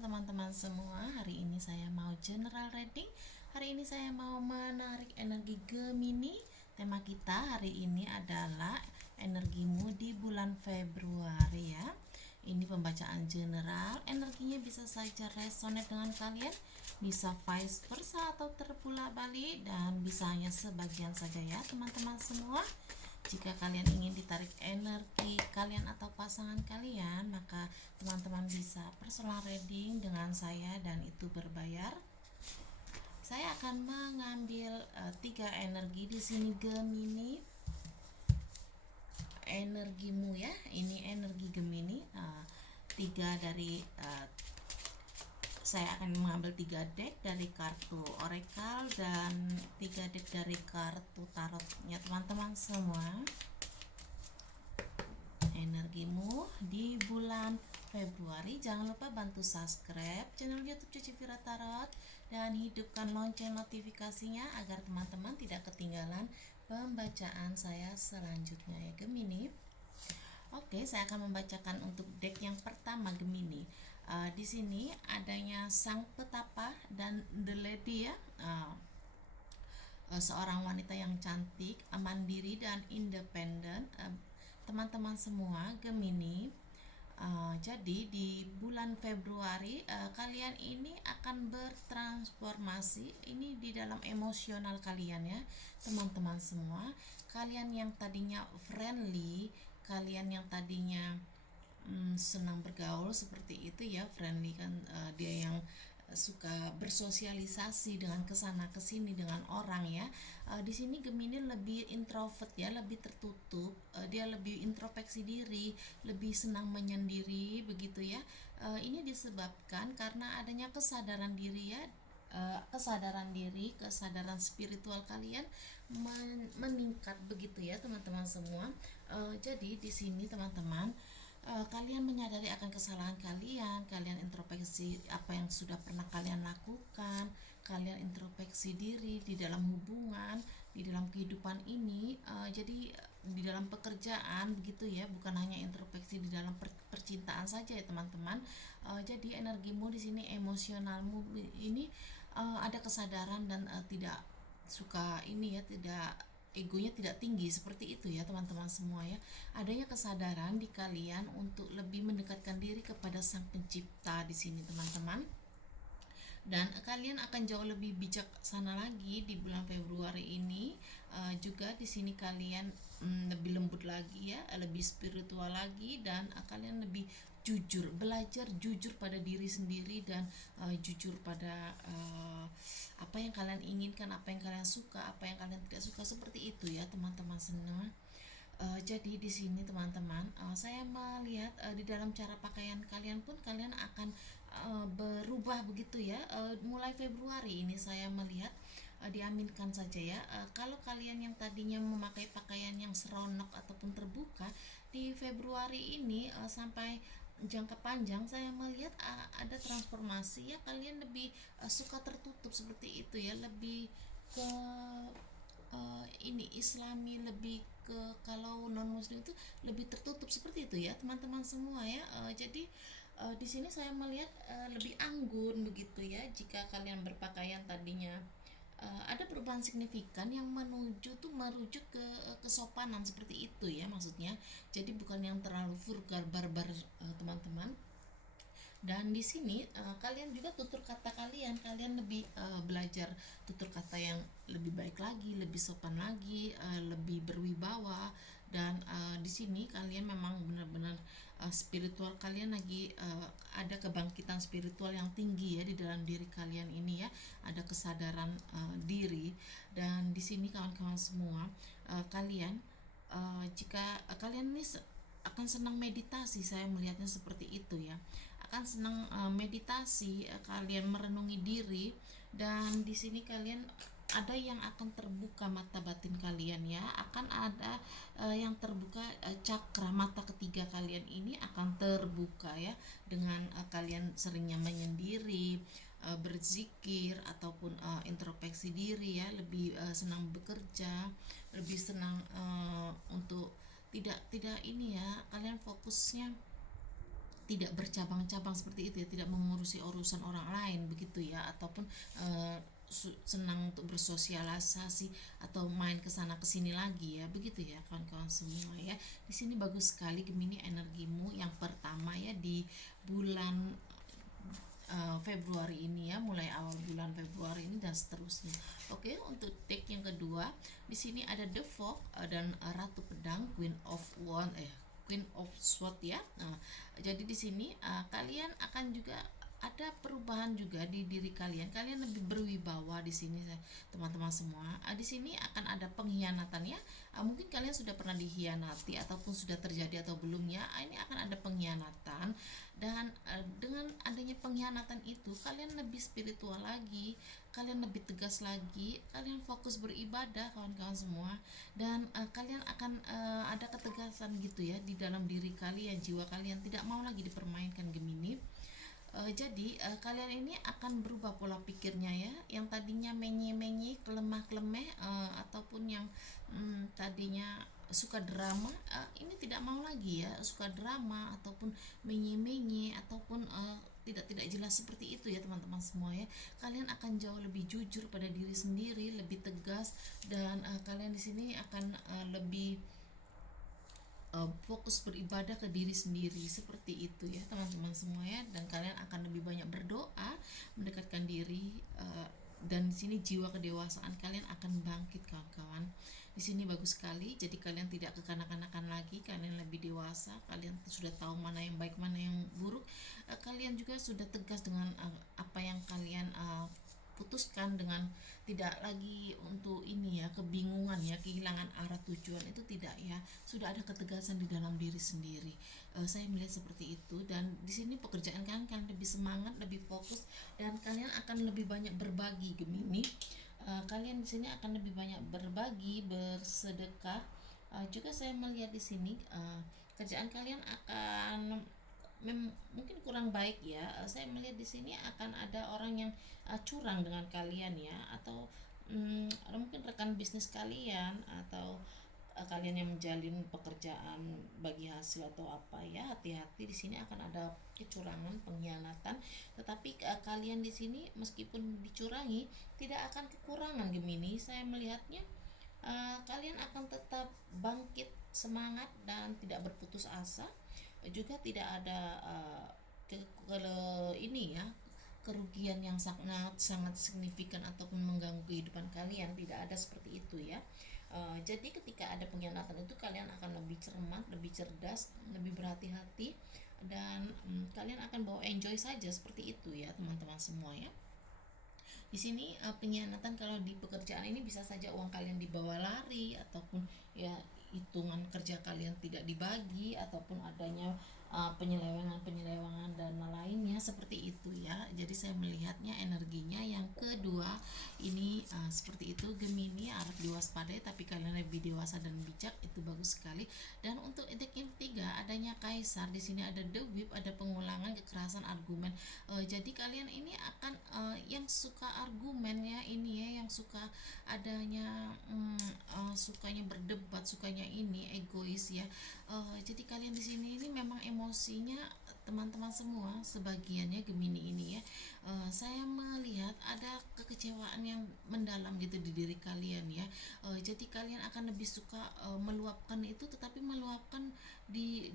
teman-teman semua. Hari ini saya mau general reading. Hari ini saya mau menarik energi Gemini. Tema kita hari ini adalah energimu di bulan Februari ya. Ini pembacaan general. Energinya bisa saja resonate dengan kalian, bisa vice versa atau terpulak-balik, dan bisa hanya sebagian saja ya teman-teman semua. Jika kalian ingin ditarik energi kalian atau pasangan kalian, maka teman-teman bisa personal reading dengan saya dan itu berbayar. Saya akan mengambil tiga energi di sini Gemini. Energimu ya, ini energi Gemini. Tiga dari saya akan mengambil 3 deck dari kartu oracle dan 3 deck dari kartu tarotnya teman-teman semua. Energimu di bulan Februari, jangan lupa bantu subscribe channel YouTube Cici Vira Tarot dan hidupkan lonceng notifikasinya agar teman-teman tidak ketinggalan pembacaan saya selanjutnya ya Gemini. Oke, saya akan membacakan untuk deck yang pertama Gemini. Di sini adanya Sang Petapa dan The Lady ya. Seorang wanita yang cantik, mandiri dan independen. Teman-teman semua Gemini. Jadi di bulan Februari kalian ini akan bertransformasi ini di dalam emosional kalian ya teman-teman semua. Kalian yang tadinya friendly, kalian yang tadinya senang bergaul seperti itu ya, friendly kan, dia yang suka bersosialisasi dengan kesana kesini dengan orang ya. Di sini Gemini lebih introvert ya, lebih tertutup, dia lebih introspeksi diri, lebih senang menyendiri begitu ya. Ini disebabkan karena adanya kesadaran diri ya, kesadaran diri, kesadaran spiritual kalian meningkat begitu ya teman-teman semua. Jadi di sini teman-teman, kalian menyadari akan kesalahan kalian, kalian introspeksi apa yang sudah pernah kalian lakukan, kalian introspeksi diri di dalam hubungan, di dalam kehidupan ini. Jadi di dalam pekerjaan begitu ya, bukan hanya introspeksi di dalam percintaan saja ya teman-teman. Jadi energimu di sini, emosionalmu ini ada kesadaran dan tidak suka ini ya, tidak egonya tidak tinggi seperti itu ya teman-teman semua ya. Adanya kesadaran di kalian untuk lebih mendekatkan diri kepada Sang Pencipta di sini teman-teman. Dan kalian akan jauh lebih bijaksana lagi di bulan Februari ini. Juga di sini kalian lebih lembut lagi ya, lebih spiritual lagi, dan kalian lebih jujur, belajar jujur pada diri sendiri dan jujur pada apa yang kalian inginkan, apa yang kalian suka, apa yang kalian tidak suka, seperti itu ya teman-teman semua. Jadi di sini teman-teman, saya melihat di dalam cara pakaian kalian pun kalian akan berubah begitu ya. Mulai Februari ini saya melihat, diaminkan saja ya. Kalau kalian yang tadinya memakai pakaian yang seronok ataupun terbuka, di Februari ini sampai jangka panjang saya melihat ada transformasi ya. Kalian lebih suka tertutup seperti itu ya, lebih ke ini Islami, lebih ke, kalau non muslim itu lebih tertutup seperti itu ya teman-teman semua ya. Jadi di sini saya melihat lebih anggun begitu ya. Jika kalian berpakaian tadinya ada perubahan signifikan yang merujuk ke kesopanan seperti itu ya maksudnya. Jadi bukan yang terlalu vulgar barbar teman-teman. Dan di sini kalian juga tutur kata kalian lebih belajar tutur kata yang lebih baik lagi, lebih sopan lagi, lebih berwibawa. Dan di sini kalian memang benar-benar spiritual kalian lagi, ada kebangkitan spiritual yang tinggi ya di dalam diri kalian ini ya, ada kesadaran diri. Dan di sini kawan-kawan semua, kalian jika kalian ini akan senang meditasi, saya melihatnya seperti itu ya, akan senang meditasi, kalian merenungi diri. Dan di sini kalian ada yang akan terbuka mata batin kalian ya, akan ada yang terbuka, cakra mata ketiga kalian ini akan terbuka ya, dengan kalian seringnya menyendiri, berzikir ataupun introspeksi diri ya, lebih senang bekerja, lebih senang untuk tidak ini ya, kalian fokusnya tidak bercabang-cabang seperti itu ya, tidak mengurusi urusan orang lain begitu ya, ataupun senang untuk bersosialisasi atau main ke sana ke sini lagi ya, begitu ya kawan-kawan semua ya. Di sini bagus sekali Gemini energimu yang pertama ya di bulan Februari ini ya, mulai awal bulan Februari ini dan seterusnya. Oke, untuk deck yang kedua, di sini ada The Fog dan Ratu Pedang, Queen of Sword ya. Jadi di sini kalian akan juga ada perubahan juga di diri kalian. Kalian lebih berwibawa di sini, teman-teman semua. Di sini akan ada pengkhianatan ya. Mungkin kalian sudah pernah dikhianati ataupun sudah terjadi atau belum ya. Ini akan ada pengkhianatan, dan dengan adanya pengkhianatan itu kalian lebih spiritual lagi, kalian lebih tegas lagi, kalian fokus beribadah kawan-kawan semua, dan kalian akan ada ketegasan gitu ya di dalam diri kalian, jiwa kalian tidak mau lagi dipermainkan Gemini. Jadi kalian ini akan berubah pola pikirnya ya, yang tadinya menye-menye, kelemah-kelemeh, ataupun yang tadinya suka drama, ini tidak mau lagi ya suka drama ataupun menye-menye ataupun tidak jelas seperti itu ya teman-teman semua ya. Kalian akan jauh lebih jujur pada diri sendiri, lebih tegas, dan kalian di sini akan lebih fokus beribadah ke diri sendiri seperti itu ya teman-teman semua ya. Dan kalian akan lebih banyak berdoa, mendekatkan diri, dan di sini jiwa kedewasaan kalian akan bangkit kawan-kawan. Di sini bagus sekali, jadi kalian tidak kekanak-kanakan lagi, kalian lebih dewasa, kalian sudah tahu mana yang baik mana yang buruk. Kalian juga sudah tegas dengan apa yang kalian putuskan, dengan tidak lagi untuk ini ya kebingungan ya, kehilangan arah tujuan, itu tidak ya, sudah ada ketegasan di dalam diri sendiri. Saya melihat seperti itu, dan di sini pekerjaan kalian lebih semangat, lebih fokus, dan kalian akan lebih banyak berbagi Gemini. Kalian di sini akan lebih banyak berbagi, bersedekah. Juga saya melihat di sini kerjaan kalian akan mungkin kurang baik ya. Saya melihat di sini akan ada orang yang curang dengan kalian ya, atau mungkin rekan bisnis kalian, atau kalian yang menjalin pekerjaan bagi hasil atau apa ya. Hati-hati, di sini akan ada kecurangan, pengkhianatan, tetapi kalian di sini meskipun dicurangi tidak akan kekurangan Gemini. Saya melihatnya kalian akan tetap bangkit semangat dan tidak berputus asa, juga tidak ada ke, ke ini ya kerugian yang sangat sangat signifikan ataupun mengganggu kehidupan kalian, tidak ada seperti itu ya. Jadi ketika ada pengkhianatan itu kalian akan lebih cermat, lebih cerdas, lebih berhati-hati, dan kalian akan bawa enjoy saja seperti itu ya teman-teman semua ya. Di sini pengkhianatan kalau di pekerjaan ini bisa saja uang kalian dibawa lari, ataupun ya hitungan kerja kalian tidak dibagi, ataupun adanya penyelewengan dan lainnya seperti itu ya. Jadi saya melihatnya energinya yang kedua ini seperti itu Gemini, harap diwaspadai, tapi kalian lebih dewasa dan bijak, itu bagus sekali. Dan untuk deck yang ketiga adanya Kaisar, di sini ada The Whip, ada pengulangan, kekerasan, argumen. Jadi kalian ini akan yang suka argumen ya, ini ya, yang suka adanya sukanya berdebat, sukanya ini egois ya. Jadi kalian di sini ini memang emosinya teman-teman semua sebagiannya Gemini ini ya. Saya melihat ada kekecewaan yang mendalam gitu di diri kalian ya. Jadi kalian akan lebih suka meluapkan itu, tetapi meluapkan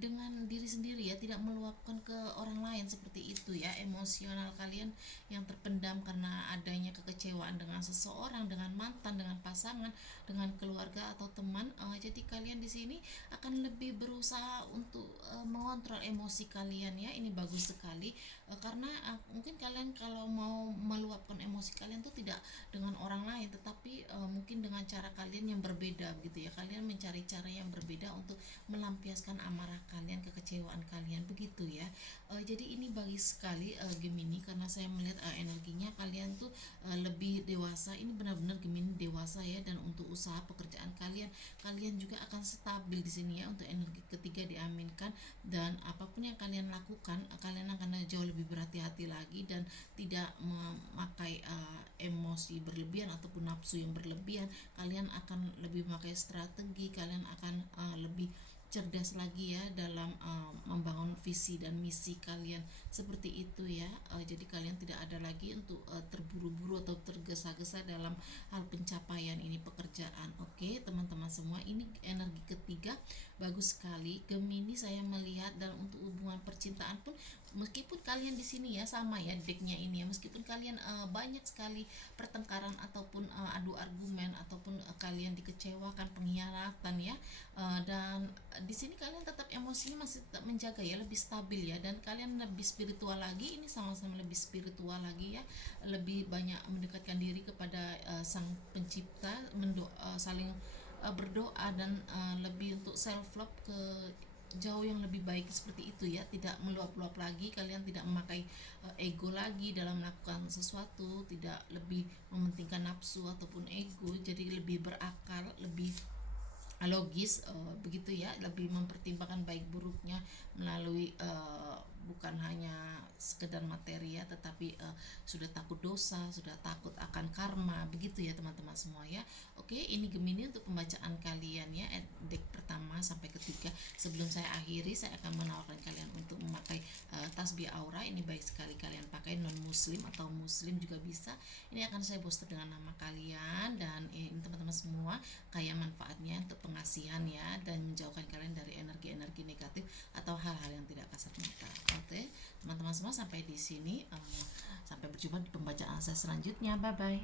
dengan diri sendiri ya, tidak meluapkan ke orang lain seperti itu ya. Emosional kalian yang terpendam karena adanya kekecewaan dengan seseorang, dengan mantan, dengan pasangan, dengan keluarga atau teman. Jadi kalian di sini akan lebih berusaha untuk mengontrol emosi kalian ya. Ini bagus sekali, karena mungkin kalian kalau mau meluapkan emosi kalian tuh tidak dengan orang lain, tetapi mungkin dengan cara kalian yang berbeda gitu ya. Kalian mencari cara yang berbeda untuk melampiaskan amarah kalian, kekecewaan kalian begitu ya. Jadi ini bagus sekali Gemini, karena saya melihat energinya kalian tuh lebih dewasa. Ini benar-benar Gemini dewasa ya. Dan untuk usaha pekerjaan kalian juga akan stabil di sini ya. Untuk energi ketiga diaminkan, dan apapun yang kalian lakukan kalian akan jauh lebih berhati-hati lagi, dan tidak memakai emosi berlebihan ataupun nafsu yang berlebihan. Kalian akan lebih memakai strategi, kalian akan lebih cerdas lagi ya dalam membangun visi dan misi kalian seperti itu ya. Jadi kalian tidak ada lagi untuk terburu-buru atau tergesa-gesa dalam hal pencapaian ini pekerjaan. Oke, teman-teman semua, ini energi ketiga bagus sekali. Gemini saya melihat, dan untuk hubungan percintaan pun meskipun kalian di sini ya sama ya decknya ini ya, meskipun kalian banyak sekali pertengkaran ataupun adu argumen ataupun kalian dikecewakan, pengkhianatan ya. Dan di sini kalian tetap emosinya masih tetap menjaga ya, lebih stabil ya, dan kalian lebih spiritual lagi, ini sama-sama lebih spiritual lagi ya, lebih banyak mendekatkan diri kepada sang pencipta, saling berdoa, dan lebih untuk self love ke jauh yang lebih baik seperti itu ya, tidak meluap-luap lagi, kalian tidak memakai ego lagi dalam melakukan sesuatu, tidak lebih mementingkan nafsu ataupun ego, jadi lebih berakal, lebih logis, begitu ya, lebih mempertimbangkan baik buruknya melalui bukan hanya sekedar materi ya, tetapi sudah takut dosa, sudah takut akan karma, begitu ya teman-teman semua ya. Oke, ini Gemini untuk pembacaan kalian ya, deck pertama sampai ketiga. Sebelum saya akhiri, saya akan menawarkan kalian untuk memakai tasbih aura. Ini baik sekali kalian pakai, non muslim atau muslim juga bisa. Ini akan saya poster dengan nama kalian, dan ini teman-teman semua kayak manfaatnya untuk pengasihan ya, dan menjauhkan kalian dari energi-energi negatif atau hal-hal yang tidak kasat mata. Oke, teman-teman semua, sampai di sini. Sampai berjumpa di pembacaan saya selanjutnya. Bye bye.